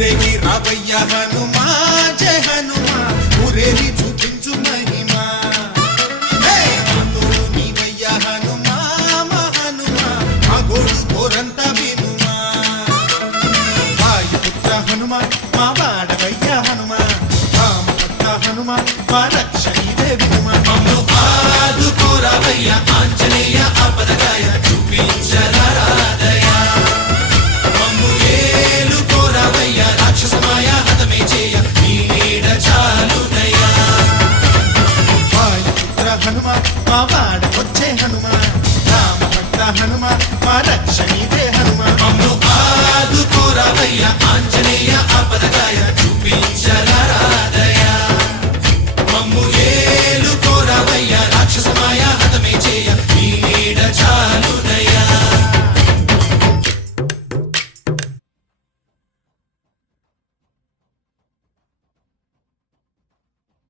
ఊరేగి రావయ్య హనుమా జయ హనుమా ఊరేగి చూపించు మహిమా తోడు నీవయ్య హనుమా మా హనుమా మా గోడు కోరంతా వినుమా వాయుపుత్ర హనుమా మా వాడవయ్య హనుమా రామభక్త హనుమా మా రక్ష ఇదే వినుమా మమ్ము ఆదుకోరావయ్య ఆంజనేయ ఆపదగాయ చూపించరాదయ మమ్ము ఏలుకోరావయ్య రాక్షసమాయ హతమే చేయ నీ నీడ చాలునయ్య వాయుపుత్ర హనుమా మా వాడవచ్చే హనుమా రామభక్త హనుమా మా రక్ష ఇదే హనుమా మమ్ము ఆదుకోరావయ్య ఆంజనేయ